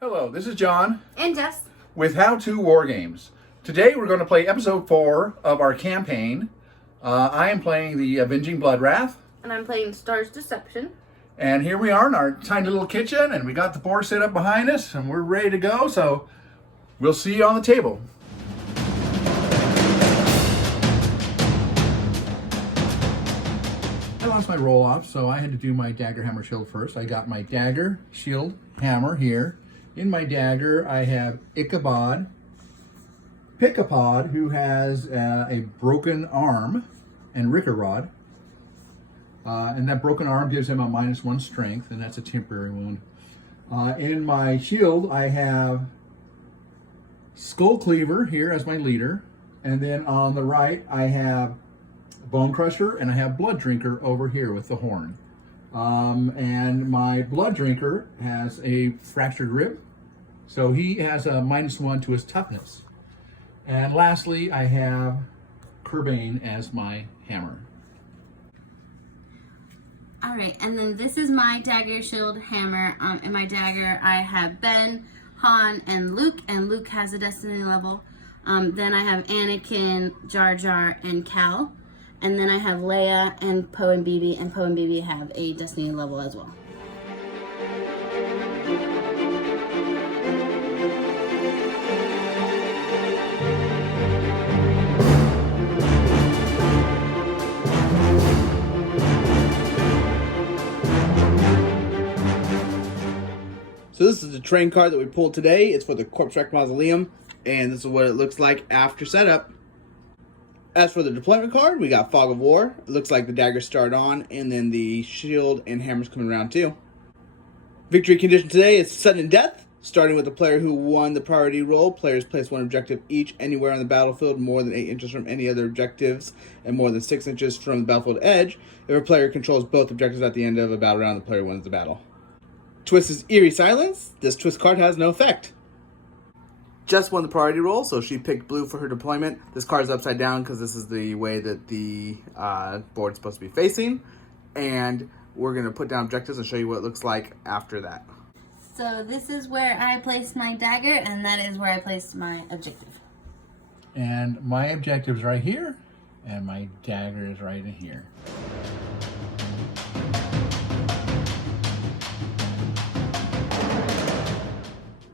Hello, this is John And Jess. with How To War Games. Today we're going to play episode 4 of our campaign. I am playing the Avenging Bloodwrath. And I'm playing Star's Deception. And here we are in our tiny little kitchen, and we got the board set up behind us, and we're ready to go, so we'll see you on the table. I lost my roll off, so I had to do my dagger, hammer, shield first. I got my dagger, shield, hammer here. In my dagger, I have Ichabod, Pickapod, who has a broken arm, and Rickarod. And that broken arm gives him a -1 strength, and that's a temporary wound. In my shield, I have Skull Cleaver here as my leader. And then on the right, I have Bone Crusher, and I have Blood Drinker over here with the horn. And my Blood Drinker has a fractured rib, so he has a -1 to his toughness. And lastly, I have Kerbane as my hammer. All right, and then this is my dagger, shield, hammer. In my dagger, I have Ben, Han, and Luke has a destiny level. Then I have Anakin, Jar Jar, and Cal. And then I have Leia and Poe and BB have a destiny level as well. So this is the train card that we pulled today. It's for the Corpse Wreck Mausoleum, and this is what it looks like after setup. As for the deployment card, we got Fog of War. It looks like the daggers start on, and then the shield and hammers coming around too. Victory condition today is sudden death. Starting with the player who won the priority roll, players place 1 objective each anywhere on the battlefield more than 8 inches from any other objectives and more than 6 inches from the battlefield edge. If a player controls both objectives at the end of a battle round, the player wins the battle. Twist is Eerie Silence. This twist card has no effect. Jess won the priority roll, so she picked blue for her deployment. This card is upside down because this is the way that the board is supposed to be facing. And we're going to put down objectives and show you what it looks like after that. So this is where I placed my dagger, and that is where I placed my objective. And my objective's right here, and my dagger is right in here.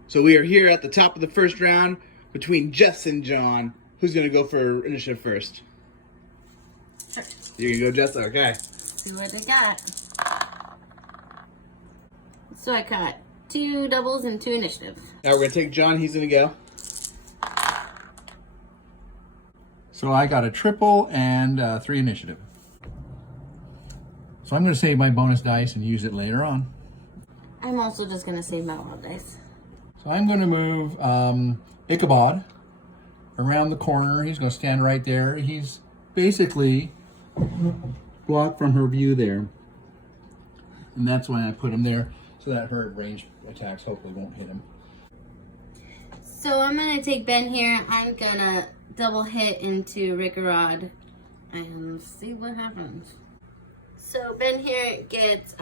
So we are here at the top of the first round between Jess and John. Who's going to go for initiative first? Sure. You're going to go, Jess? Okay. See what I got. So I got 2 doubles and 2 initiative. Now we're going to take John. He's going to go. So I got a triple and 3 initiative. So I'm going to save my bonus dice and use it later on. I'm also just going to save my wild dice. So I'm going to move Ichabod around the corner. He's going to stand right there. He's basically blocked from her view there. And that's why I put him there, so that her ranged attacks hopefully won't hit him. So I'm going to take Ben here. I'm going to double hit into Rickarod and see what happens. So Ben here gets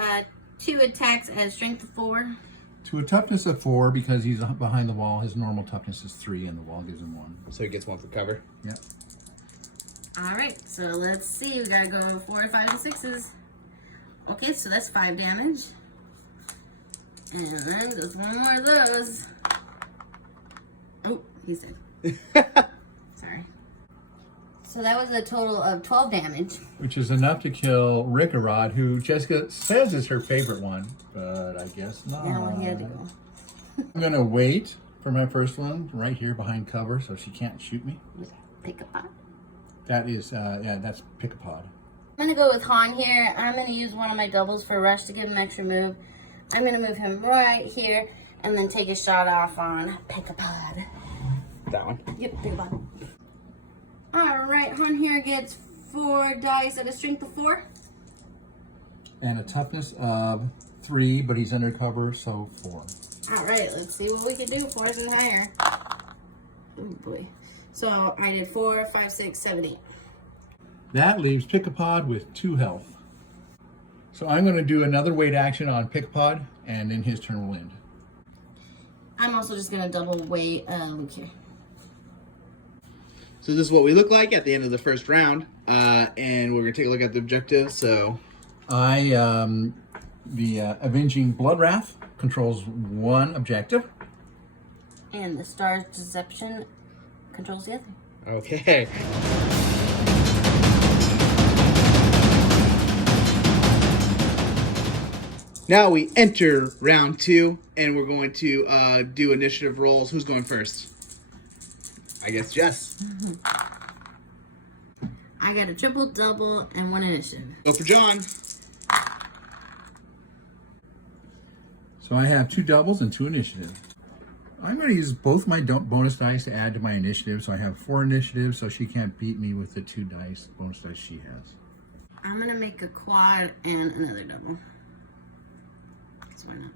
2 attacks at strength of 4. To a toughness of 4, because he's behind the wall, his normal toughness is 3, and the wall gives him 1. So he gets 1 for cover. Yeah. All right, so let's see. We got to go 4, 5, and 6s. Okay, so that's 5 damage. And then just 1 more of those. Oh, he's dead. Sorry. So that was a total of 12 damage. Which is enough to kill Rickarod, who Jessica says is her favorite one, but I guess not. Now he had to go. I'm going to wait for my first one right here behind cover so she can't shoot me. Pick a pot. That is, yeah, that's Pickapod. I'm going to go with Han here. I'm going to use one of my doubles for Rush to give him extra move. I'm going to move him right here and then take a shot off on Pickapod. That one? Yep, Pickapod. Alright, Han here gets 4 dice at a strength of 4. And a toughness of 3, but he's undercover, so 4. Alright, let's see what we can do. 4 and higher. Oh boy. So I did 4, 5, 6, 7, 8. That leaves Pickapod with 2 health. So I'm going to do another weight action on Pickapod, and then his turn will end. I'm also just gonna double weight Luke here. So this is what we look like at the end of the first round, and we're gonna take a look at the objectives. So, the Avenging Bloodwrath controls one objective. And the Star's Deception controls the other. okay. Now we enter round 2, and we're going to do initiative rolls. Who's going first? I guess Jess. I got a triple, double, and 1 initiative. Go for John. So I have 2 doubles and 2 initiative. I'm going to use both my bonus dice to add to my initiative, so I have 4 initiative, so she can't beat me with the 2 bonus dice she has. I'm gonna make a quad and another double. Because why not?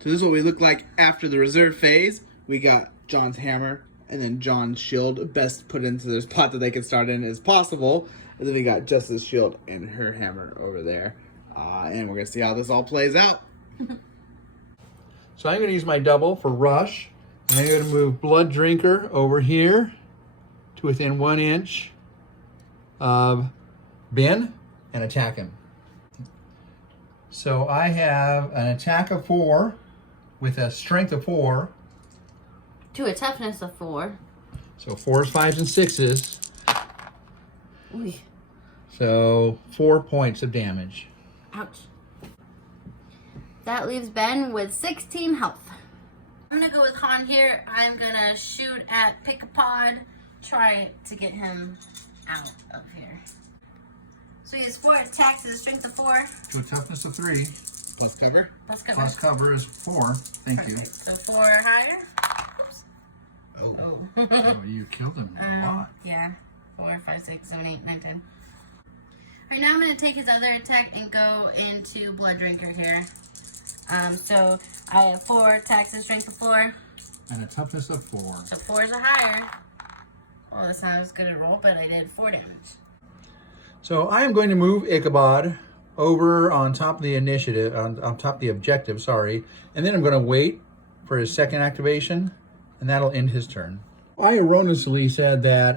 So this is what we look like after the reserve phase. We got John's hammer and then John's shield, best put into the spot that they can start in as possible. And then we got Jess's shield and her hammer over there. And we're going to see how this all plays out. So I'm going to use my double for rush, and I'm going to move Blood Drinker over here to within 1 inch of Ben and attack him. So I have an attack of 4 with a strength of 4. To a toughness of 4. So 4s, 5s, and 6s. Ooh. So 4 points of damage. Ouch. That leaves Ben with 16 health. I'm gonna go with Han here. I'm gonna shoot at Pick-a-Pod, try to get him out of here. So he has 4 attacks with a strength of 4. To a toughness of 3. Plus cover. Plus cover. Plus cover is 4. Thank you. So 4 or higher. Oops. Oh. Oh. Oh, you killed him a lot. Yeah. 4, 5, 6, 7, 8, 9, 10. Alright, now I'm going to take his other attack and go into Blood Drinker here. So I have 4 attacks with strength of 4. And a toughness of 4. So 4 is a higher. Well, that's not as good a roll, but I did 4 damage. So I am going to move Ichabod over on top of the initiative, on top of the objective, sorry. And then I'm going to wait for his second activation, and that'll end his turn. I erroneously said that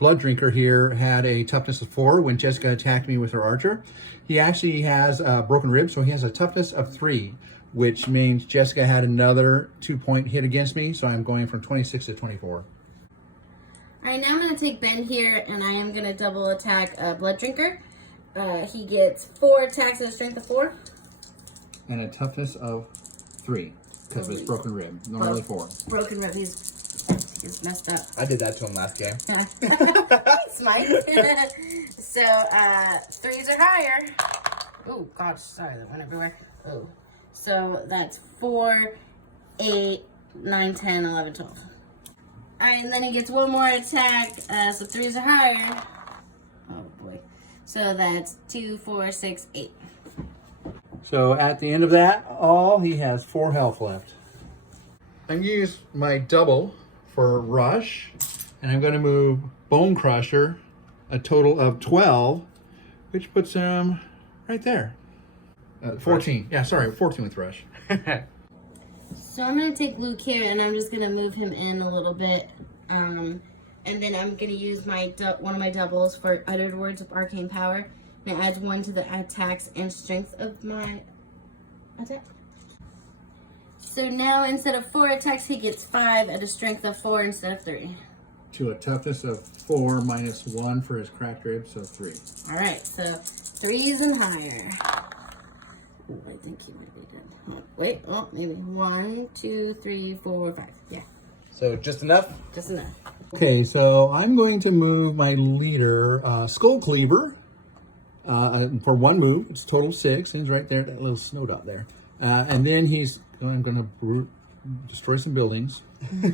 Blood Drinker here had a toughness of 4 when Jessica attacked me with her archer. He actually has broken ribs, so he has a toughness of 3, which means Jessica had another 2-point hit against me, so I'm going from 26 to 24. Alright, now I'm going to take Ben here, and I am going to double attack Blood Drinker. He gets 4 attacks with a strength of 4. And a toughness of 3, because of his broken rib. Normally 4. Broken rib, he's messed up. I did that to him last game. Smite. So, 3s are higher. Oh, gosh, sorry, that went everywhere. Oh. So, that's 4, 8, 9, 10, 11, 12. Alright, and then he gets 1 more attack, so 3s are higher. Oh, boy. So, that's 2, 4, 6, 8. So at the end of that, he has 4 health left. I'm going to use my double for rush, and I'm going to move Bone Crusher a total of 12, which puts him right there. 14. Yeah, sorry, 14 with rush. So I'm going to take Luke here, and I'm just going to move him in a little bit. And then I'm going to use my one of my doubles for Uttered Words of Arcane Power. And it adds 1 to the attacks and strength of my attack. So now instead of 4 attacks, he gets 5 at a strength of 4 instead of 3. To a toughness of 4 minus 1 for his cracked ribs, so 3. Alright, so 3s and higher. Ooh, I think he might be dead. Wait, maybe 1, 2, 3, 4, 5. Yeah, So just enough? just enough. Okay, so I'm going to move my leader, Skull Cleaver, for 1 move. It's a total of 6. He's right there, that little snow dot there. And then I'm going to destroy some buildings.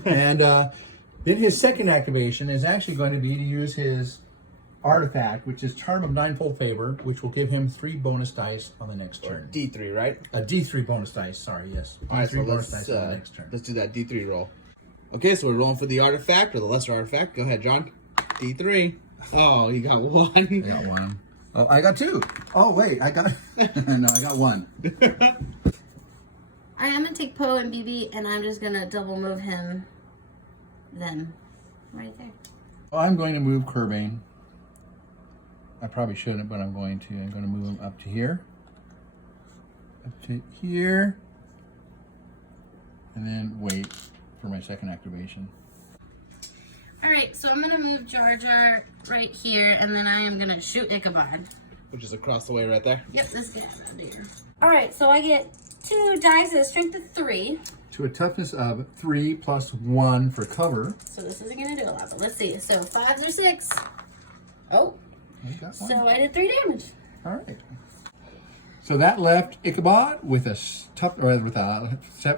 And then his second activation is actually going to be to use his artifact, which is Charm of Ninefold Favor, which will give him 3 bonus dice on the next turn. D3, right? A D3 bonus dice, sorry, yes. D3 Alright, so bonus dice on the next turn. let's do that D3 roll. Okay, so we're rolling for the artifact or the lesser artifact. Go ahead, John. D3. Oh, you got 1. I got 1. Oh, I got 2. Oh, wait, I got... no, I got 1. I am gonna take Poe and BB, and I'm just gonna double move them right there. Well, I'm going to move Khorne. I probably shouldn't, but I'm going to. I'm going to move him up to here. Up to here. And then wait for my second activation. Alright, so I'm gonna move Jar Jar right here, and then I am gonna shoot Ichabod. Which is across the way right there. Yep, this guy right here. Alright, so I get 2 dice at a strength of 3. To a toughness of 3 plus 1 for cover. So this isn't gonna do a lot, but let's see. So 5s or 6. Oh, I got one. so I did 3 damage. All right. So that left Ichabod with a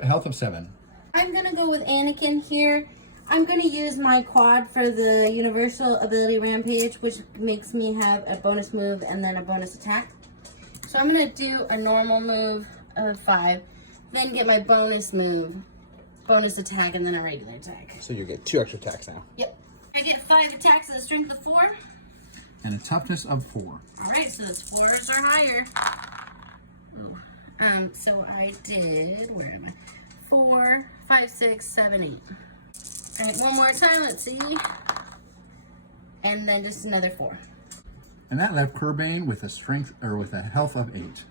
health of 7. I'm gonna go with Anakin here. I'm gonna use my quad for the universal ability Rampage, which makes me have a bonus move and then a bonus attack. So I'm gonna do a normal move of 5, then get my bonus move, bonus attack, and then a regular attack. So you get 2 extra attacks now. Yep. I get 5 attacks at a strength of 4. And a toughness of 4. All right, so those 4s are higher. Ooh. So I did, where am I? 4, 5, 6, 7, 8. All right, one more time, let's see. And then just another 4. And that left Khorne with a health of 8.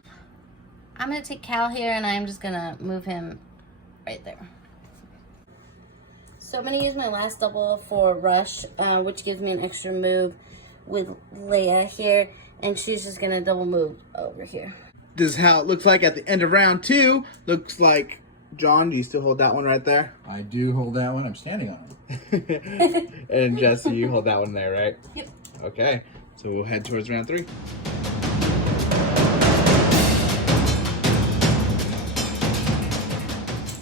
I'm gonna take Cal here, and I'm just gonna move him right there. So I'm gonna use my last double for Rush, which gives me an extra move with Leia here, and she's just gonna double move over here. This is how it looks like at the end of round 2. Looks like, John, do you still hold that one right there? I do hold that one. I'm standing on it. And Jesse, you hold that one there, right? Yep. Okay, so we'll head towards round 3.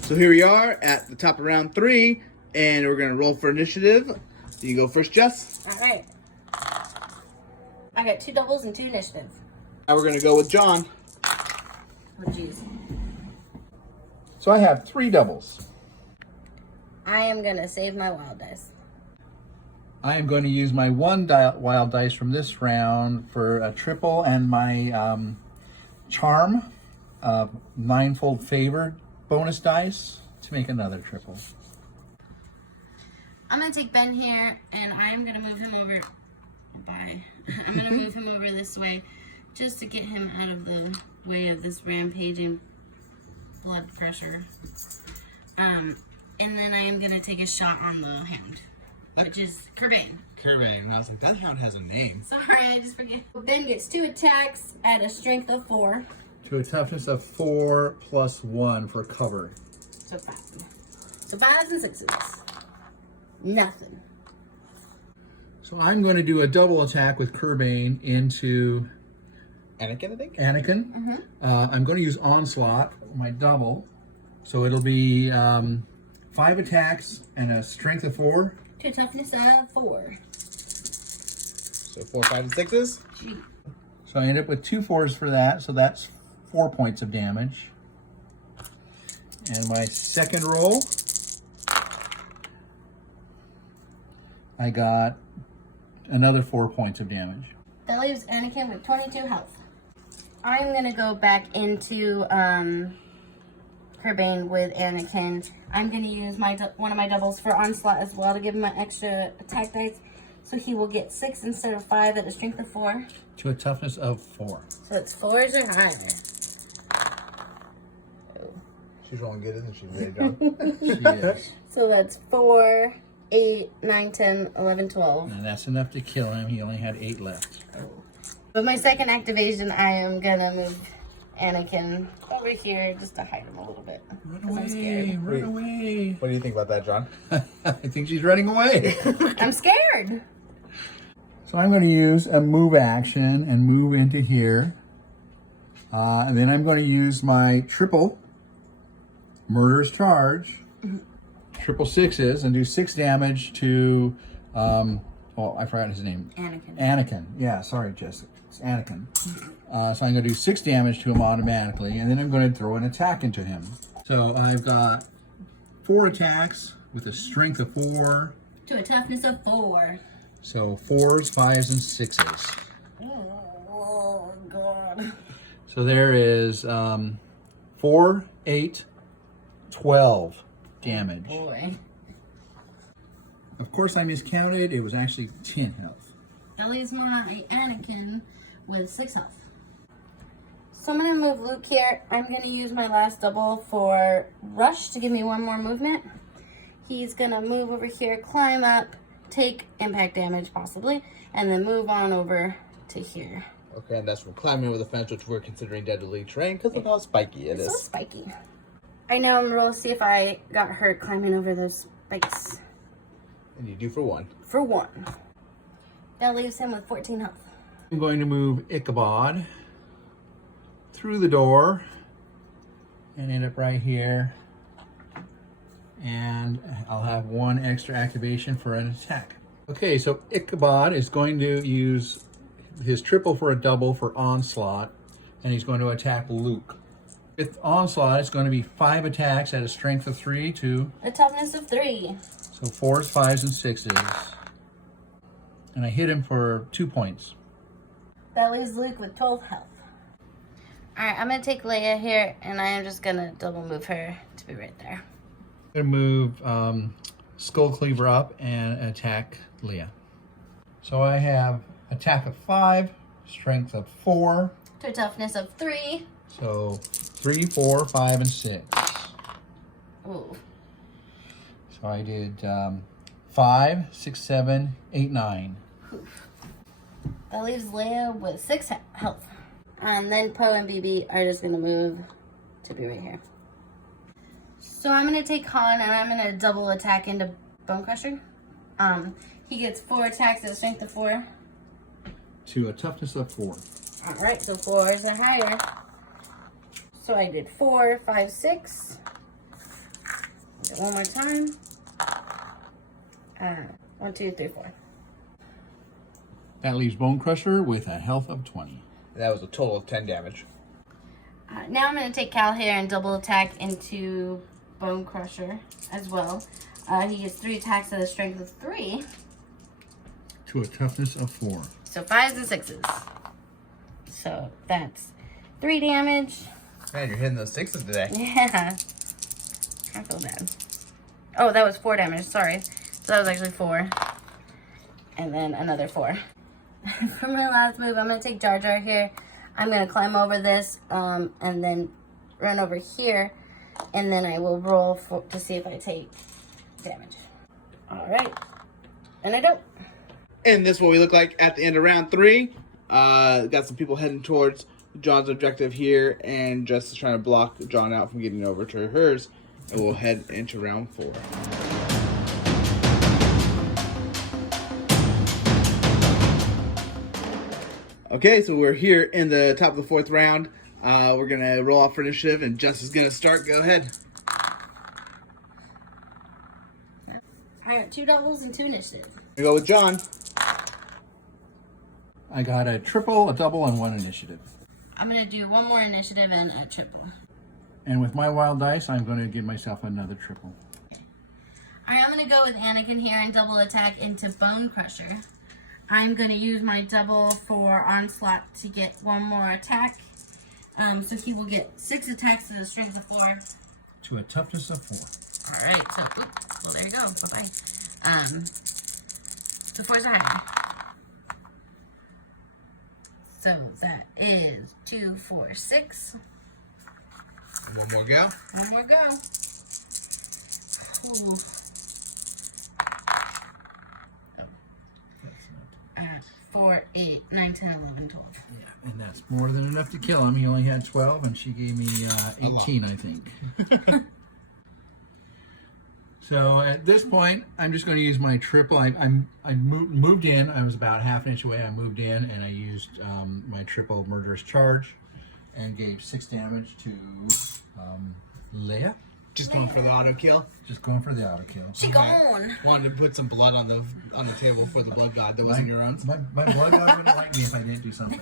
So here we are at the top of round 3, and we're going to roll for initiative. You go first, Jess. All right. I got 2 doubles and 2 initiative. Now we're going to go with John. Oh, jeez. So I have 3 doubles. I am gonna save my wild dice. I am going to use my 1 wild dice from this round for a triple and my charm, ninefold favored bonus dice to make another triple. I'm gonna take Ben here, and I'm gonna move him over. Bye. I'm gonna move him over this way, just to get him out of the way of this rampaging blood pressure. And then I am gonna take a shot on the hound, which is Khorne. Khorne. And I was like, that hound has a name. Sorry, I just forget. Ben gets 2 attacks at a strength of 4. To a toughness of 4 plus 1 for cover. So 5. So 5s and 6s. Nothing. So I'm going to do a double attack with Khorne into Anakin, I think? Anakin. Mm-hmm. I'm going to use Onslaught, my double. So it'll be 5 attacks and a strength of 4. To a toughness of 4. So 4, 5, and 6s. Gee. So I end up with 2 4s for that. So that's 4 points of damage. And my second roll, I got another 4 points of damage. That leaves Anakin with 22 health. I'm gonna go back into Khorne with Anakin. I'm gonna use one of my doubles for Onslaught as well to give him an extra attack dice. So he will get 6 instead of 5 at a strength of 4. To a toughness of 4. So it's 4s or higher. She's rolling good, isn't she? Very John. She is. So that's 4, 8, 9, 10, 11, 12. And that's enough to kill him. He only had 8 left. With my second activation, I am gonna move Anakin over here just to hide him a little bit. Run 'Cause I'm away, scared. run away. What do you think about that, John? I think she's running away. I'm scared. So I'm going to use a move action and move into here. And then I'm going to use my triple murderous charge, triple 6s, and do 6 damage to, oh, I forgot his name. Anakin. Anakin. Yeah, sorry, Jess. It's Anakin. So I'm going to do 6 damage to him automatically, and then I'm going to throw an attack into him. So I've got 4 attacks with a strength of 4. To a toughness of 4. So 4s, 5s, and 6s. Oh, God. So there is 4, 8, 12 damage. Boy. Of course, I miscounted. It was actually 10 health. That leaves my Anakin with 6 health. So I'm going to move Luke here. I'm going to use my last double for Rush to give me 1 more movement. He's going to move over here, climb up, take impact damage possibly, and then move on over to here. Okay, and that's from climbing over the fence, which we're considering deadly terrain because look how spiky it It's is. so spiky. I know I'm going to roll, see if I got hurt climbing over those spikes. And you do for 1. For 1. That leaves him with 14 health. I'm going to move Ichabod through the door and end up right here. And I'll have 1 extra activation for an attack. Okay, so Ichabod is going to use his triple for a double for Onslaught, and he's going to attack Luke. With Onslaught, it's going to be 5 attacks at a strength of 3 to... A toughness of 3. So 4s, 5s, and 6s. And I hit him for 2 points. That leaves Luke with 12 health. Alright, I'm going to take Leia here, and I am just going to double move her to be right there. I'm going to move Skull Cleaver up and attack Leia. So I have attack of 5, strength of 4. To a toughness of 3. So 3, 4, 5, and 6. Ooh. So I did 5, 6, 7, 8, 9. That leaves Leia with 6 health. And then Poe and BB are just going to move to be right here. So I'm going to take Khorne and I'm going to double attack into Bone Crusher. He gets 4 attacks at a strength of 4. To a toughness of 4. Alright, so 4s are higher. So I did 4, 5, 6. Do it one more time. 1, 2, 3, 4. That leaves Bone Crusher with a health of 20. That was a total of 10 damage. Now I'm going to take Cal here and double attack into Bone Crusher as well. He gets 3 attacks at a strength of 3. To a toughness of 4. So 5s and 6s. So that's 3 damage. Man, you're hitting those 6s today. Yeah. I feel bad. Oh, that was 4 damage. Sorry. So that was actually 4. And then another 4. For my last move, I'm going to take Jar Jar here. I'm going to climb over this and then run over here. And then I will roll to see if I take damage. Alright. And I don't. And this is what we look like at the end of round 3. Got some people heading towards John's objective here, and Jess is trying to block John out from getting over to hers. And we'll head into round 4. Okay, so we're here in the top of the 4th round. We're going to roll off for initiative, and Jess is going to start. Go ahead. I got 2 doubles and 2 initiative. We go with John. I got a triple, a double, and 1 initiative. I'm going to do 1 more initiative and a triple. And with my wild dice, I'm going to give myself another triple. Alright, I'm going to go with Anakin here and double attack into Bone Crusher. I'm going to use my double for Onslaught to get 1 more attack. So he will get 6 attacks to the strength of 4. To a toughness of 4. Alright, so, well, there you go. Bye-bye. The 4s are higher. So that is 2, 4, 6. 1 more go. 1 more go. Ooh. 4, 8, 9, 10, 11, 12. Yeah, and that's more than enough to kill him. He only had 12, and she gave me 18, I think. So at this point, I'm just going to use my triple. I moved in. I was about half an inch away. I moved in, and I used my triple murderous charge, and gave 6 damage to Leia. Just going for the auto kill. Just going for the auto kill. She gone. Wanted to put some blood on the table for the blood god that wasn't your own. My blood god wouldn't like me if I didn't do something.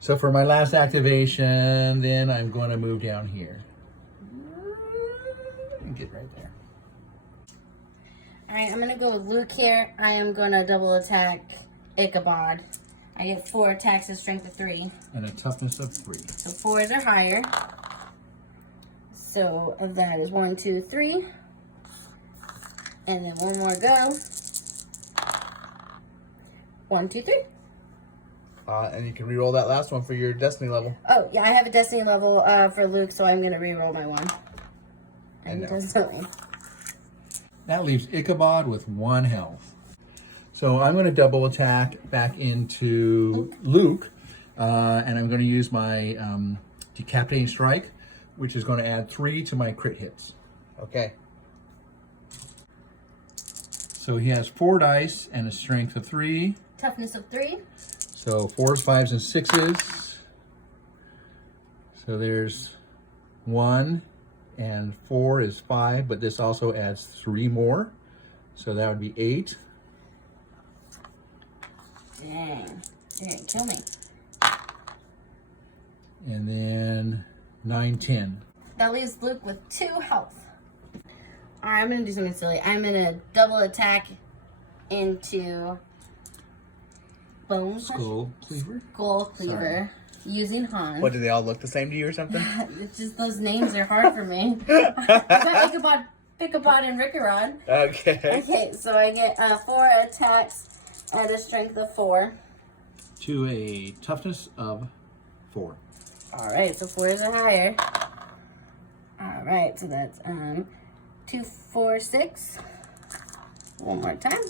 So for my last activation, then I'm going to move down here. And get right there. Alright, I'm going to go with Luke here. I am going to double attack Ichabod. I get 4 attacks at strength of 3. And a toughness of 3. So 4s are higher. So that is 1, 2, 3. And then one more go. 1, 2, 3. And you can re-roll that last one for your destiny level. Oh, yeah, I have a destiny level for Luke, so I'm going to re-roll my one. And no. it does something. That leaves Ichabod with 1 health. So I'm going to double attack back into Luke. And I'm going to use my Decapitating Strike, which is going to add 3 to my crit hits. Okay. So he has 4 dice and a strength of 3. Toughness of 3. So 4s, 5s, and 6s. So there's 1 and 4 is 5, but this also adds 3 more. So that would be 8. Dang. You're going to kill me. And then 9, 10. That leaves Luke with 2 health. Alright, I'm going to do something silly. I'm going to double attack into Bone Skull Cleaver. Skull Cleaver using Han. What, do they all look the same to you or something? It's just those names are hard for me. I got Ichabod, and Rickarod. Okay. Okay, so I get 4 attacks at a strength of 4. To a toughness of 4. Alright, so 4 is or higher. Alright, so that's 2, 4, 6. One more time.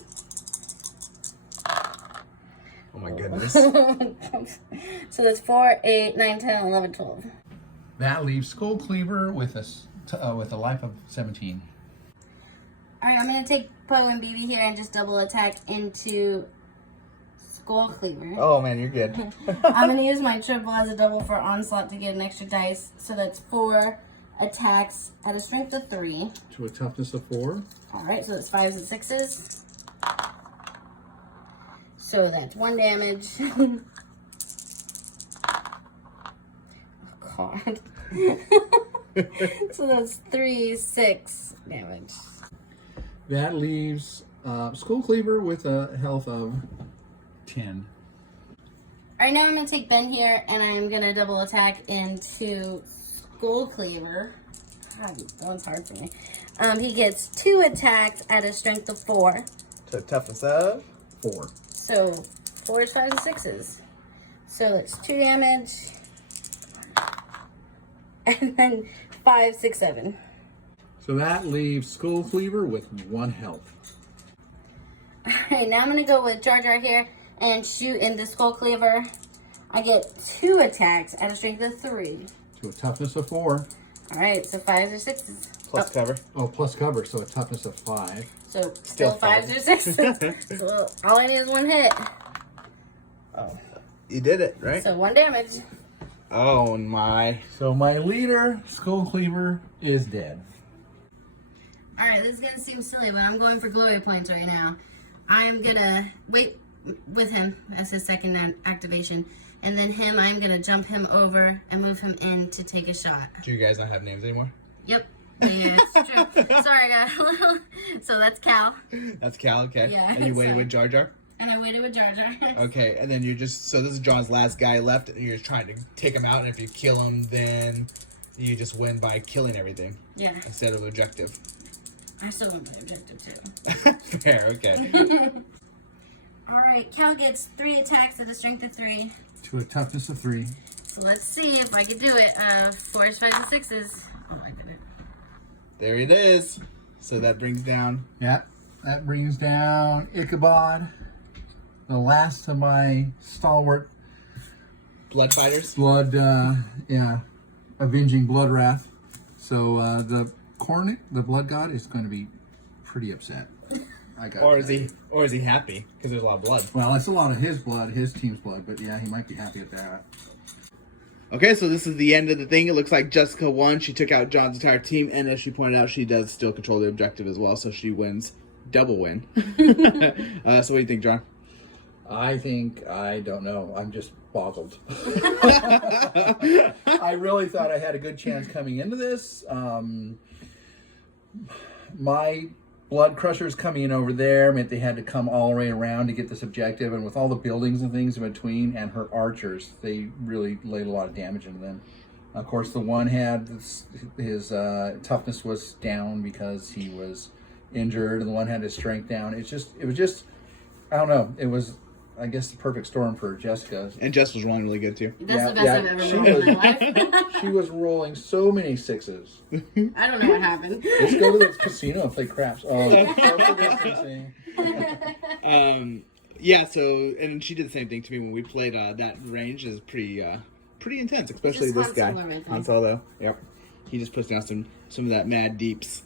Oh my goodness. So that's 4, 8, 9, 10, 11, 12. That leaves Skull Cleaver with a life of 17. Alright, I'm going to take Poe and BB here and just double attack into Skull Cleaver. Oh man, you're good. I'm going to use my triple as a double for Onslaught to get an extra dice. So that's 4 attacks at a strength of 3. To a toughness of 4. Alright, so that's 5s and 6s. So that's 1 damage. Oh, God. So that's 3, 6 damage. That leaves Skull Cleaver with a health of 10. Alright, now I'm going to take Ben here, and I'm going to double attack into Skull Cleaver. God, that one's hard for me. He gets 2 attacks at a strength of 4. So toughness of 4. So 4s, 5s, and 6s. So it's 2 damage. And then 5, 6, 7. So that leaves Skull Cleaver with 1 health. Alright, now I'm going to go with Jar Jar here and shoot into Skull Cleaver. I get 2 attacks at a strength of 3. To a toughness of 4. Alright, so 5s or 6s. plus cover. Oh, plus cover, so a toughness of 5. So still 5s or 6s. So all I need is 1 hit. Oh, you did it, right? So 1 damage. Oh my. So my leader, Skull Cleaver, is dead. Alright, this is going to seem silly, but I'm going for glory points right now. I am going to wait with him as his second activation. And then I'm going to jump him over and move him in to take a shot. Do you guys not have names anymore? Yep. Yeah, it's true. Sorry, I got a little... So that's Cal. That's Cal, okay. Yeah, And you waited so- with Jar Jar? And I waited with Jar Jar. Okay, and then you're just... So this is John's last guy left, and you're trying to take him out, and if you kill him, then you just win by killing everything. Yeah. Instead of objective. I still want my objective too. Fair, okay. Alright, Cal gets 3 attacks at a strength of 3. To a toughness of 3. So let's see if I can do it. 4s, 5s, and 6s. Oh my goodness. There it is. So that brings down... Yeah, that brings down Ichabod, the last of my stalwart Blood fighters? Avenging Bloodwrath. So the Khorne, the blood god, is going to be pretty upset. Or is he happy? Because there's a lot of blood. Well, it's a lot of his blood, his team's blood, but yeah, he might be happy at that. Okay, so this is the end of the thing. It looks like Jessica won. She took out John's entire team, and as she pointed out, she does still control the objective as well, so she wins. Double win. So what do you think, John? I don't know. I'm just boggled. I really thought I had a good chance coming into this. My blood crushers coming in over there meant they had to come all the way around to get this objective, and with all the buildings and things in between and her archers, they really laid a lot of damage into them. Of course, the one had his toughness was down because he was injured, and the one had his strength down. It was just, I don't know. It was, I guess, the perfect storm for Jessica. And Jess was rolling really good too. That's the best I've ever rolled in my life. She was rolling so many sixes. I don't know what happened. Let's go to the casino and play craps. Oh, social distancing. Yeah, so, and she did the same thing to me when we played. That range is pretty intense, especially Just this Han guy. Solo right there. Han Solo, yep. He just puts down some of that mad deeps.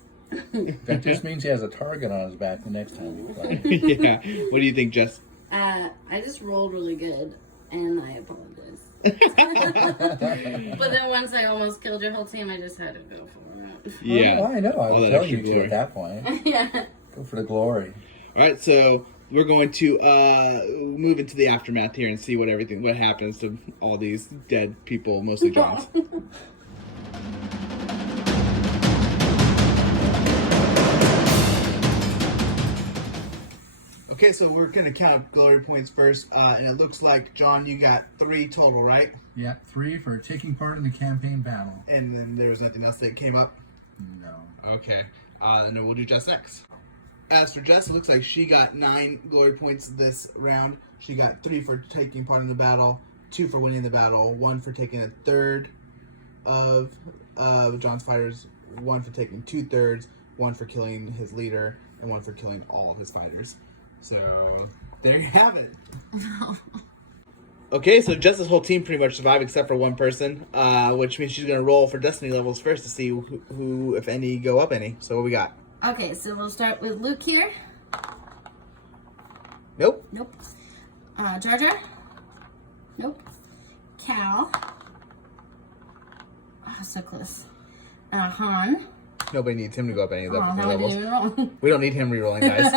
That just means he has a target on his back the next time we play. Yeah. What do you think, Jess? I just rolled really good, and I apologize. But then once I almost killed your whole team, I just had to go for it. Yeah. Oh, I know. I All was that telling you extra to at glory. that point. Yeah. Go for the glory. All right, so we're going to move into the aftermath here and see what happens to all these dead people, mostly Johns. Okay, so we're going to count glory points first, and it looks like, John, you got 3 total, right? Yeah, 3 for taking part in the campaign battle. And then there was nothing else that came up? No. Okay, then we'll do Jess next. As for Jess, it looks like she got 9 glory points this round. She got 3 for taking part in the battle, 2 for winning the battle, 1 for taking a third of John's fighters, 1 for taking 2/3, 1 for killing his leader, and 1 for killing all of his fighters. So, there you have it. Okay, so Jess's whole team pretty much survived except for one person, which means she's going to roll for destiny levels first to see who, if any, go up any. So what we got? Okay, so we'll start with Luke here. Nope. Nope. Jar Jar. Nope. Cal. Oh, so close. Han. Nobody needs him to go up any of the Oh, destiny that levels. didn't even roll. We don't need him rerolling, guys.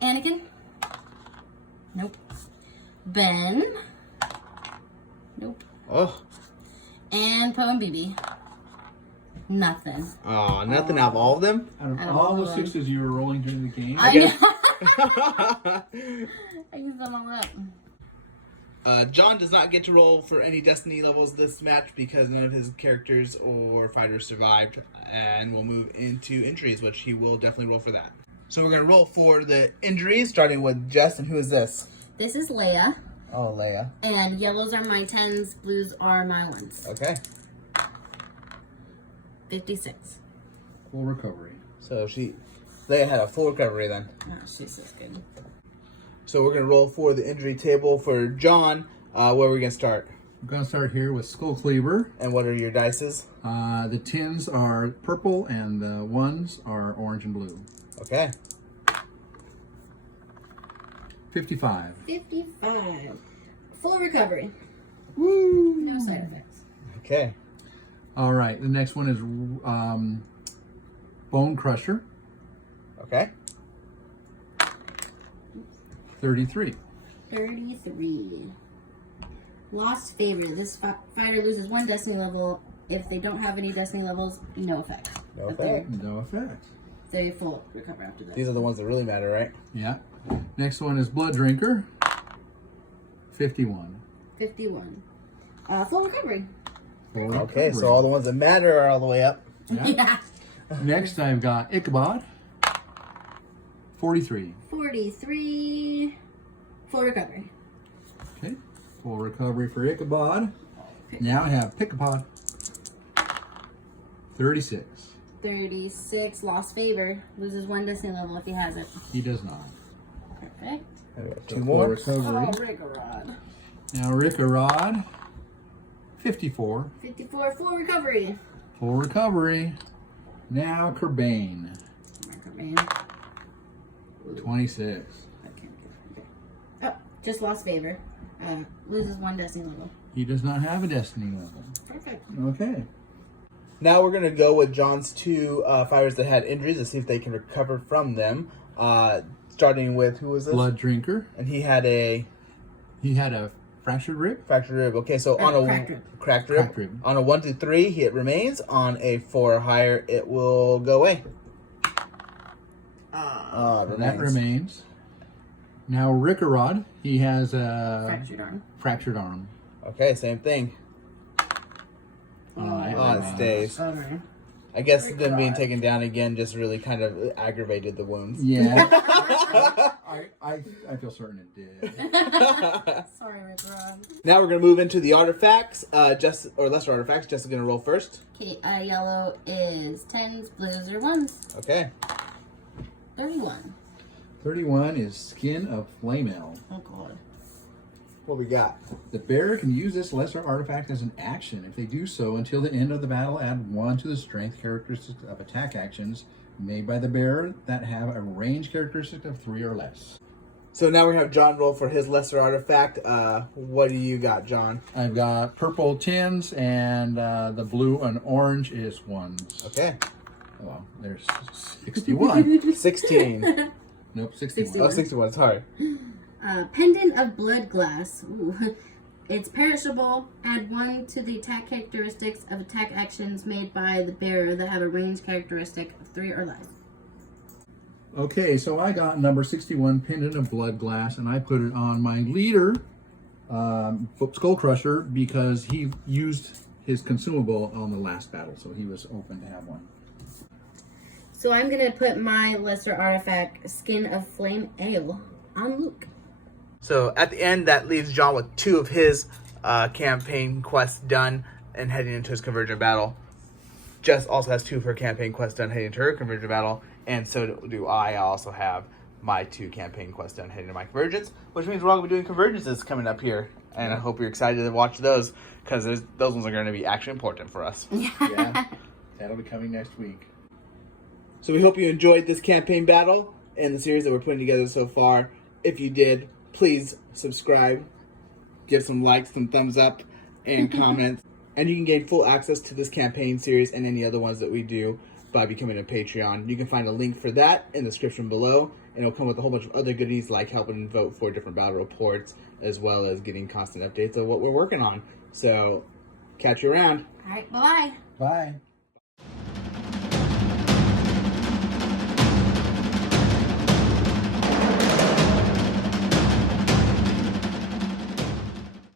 Anakin. Nope. Ben. Nope. Oh. And Poe and BB. Nothing. Oh, nothing out of all of them? Out of Out of all all the of them. sixes you were rolling during the game, I guess- know. I used them all up. John does not get to roll for any destiny levels this match because none of his characters or fighters survived, and we'll move into injuries, which he will definitely roll for that. So we're going to roll for the injuries, starting with Jess, and who is this? This is Leia. Oh, Leia. And yellows are my 10s, blues are my 1s. Okay. 56. full recovery. So Leia had a full recovery then. Oh, she's just good. So we're going to roll for the injury table for John. Where are we going to start? We're going to start here with Skull Cleaver. And what are your dices? The 10s are purple and the 1s are orange and blue. Okay. 55. 55. Full recovery. Woo! No side effects. Okay. All right, the next one is Bone Crusher. Okay. 33. 33. Lost favor. This fighter loses 1 destiny level. If they don't have any destiny levels, no effect. No But effect. No effect. They full recover after that. These are the ones that really matter, right? Yeah. Next one is Blood Drinker. 51. 51. Full recovery. Full Okay, recovery. so all the ones that matter are all the way up. Yeah. Yeah. Next I've got Ichabod. 43. 43. Full recovery. Okay. Full recovery for Ichabod. Now I have Pickapod. 36. 36. Lost favor. Loses 1 destiny level if he has it. He does not. Perfect. Two Full more. recovery. Oh, Rigorod. Now Rickarod. 54. 54. Full recovery. Full recovery. Now Kerbane. Recovery. 26. Okay. Oh, just lost favor. Loses 1 destiny level. He does not have a destiny level. Perfect. Okay. Now we're going to go with John's 2 fighters that had injuries to see if they can recover from them. Starting with, who was this? Blood Drinker. And he had a He had a fractured rib. fractured rib. Okay, so on a cracked rib. Cracked rib. Cracked rib. On a 1 to 3, it remains. On a 4 or higher, it will go away. That remains. Now Rickarod. He has a Fractured arm. fractured arm. Okay, same thing. Oh, it stays. Sorry. I guess them being taken down again just really kind of aggravated the wounds. Yeah. I feel certain it did. Sorry, Rod. Now we're going to move into the artifacts. Lesser artifacts. Jess is going to roll first. Okay, yellow is 10s, blues are 1s. Okay. 31. 31 is Skin of Flame Ale. Oh, God. What we got? The bearer can use this lesser artifact as an action. If they do so until the end of the battle, add 1 to the strength characteristic of attack actions made by the bearer that have a range characteristic of 3 or less. So now we have John roll for his lesser artifact. What do you got, John? I've got purple 10s and the blue and orange is 1s. Okay. Oh, well, there's 61. 16. Nope, 61. Oh, 61. Sorry. Pendant of Blood Glass. Ooh. It's perishable. Add 1 to the attack characteristics of attack actions made by the bearer that have a range characteristic of 3 or less. Okay, so I got number 61, Pendant of Blood Glass, and I put it on my leader, Skull Crusher, because he used his consumable on the last battle, so he was open to have one. So I'm going to put my lesser artifact, Skin of Flame Ale, on Luke. So at the end, that leaves John with 2 of his campaign quests done and heading into his Convergent battle. Jess also has 2 of her campaign quests done heading into her Convergent battle, and so do I. I also have my 2 campaign quests done heading into my Convergence, which means we're all going to be doing Convergences coming up here. And I hope you're excited to watch those, because those ones are going to be actually important for us. Yeah, that'll be coming next week. So we hope you enjoyed this campaign battle and the series that we're putting together so far. If you did, please subscribe, give some likes, some thumbs up, and comments. And you can gain full access to this campaign series and any other ones that we do by becoming a Patreon. You can find a link for that in the description below, and it'll come with a whole bunch of other goodies like helping vote for different battle reports, as well as getting constant updates of what we're working on. So, catch you around. All right, bye-bye. Bye.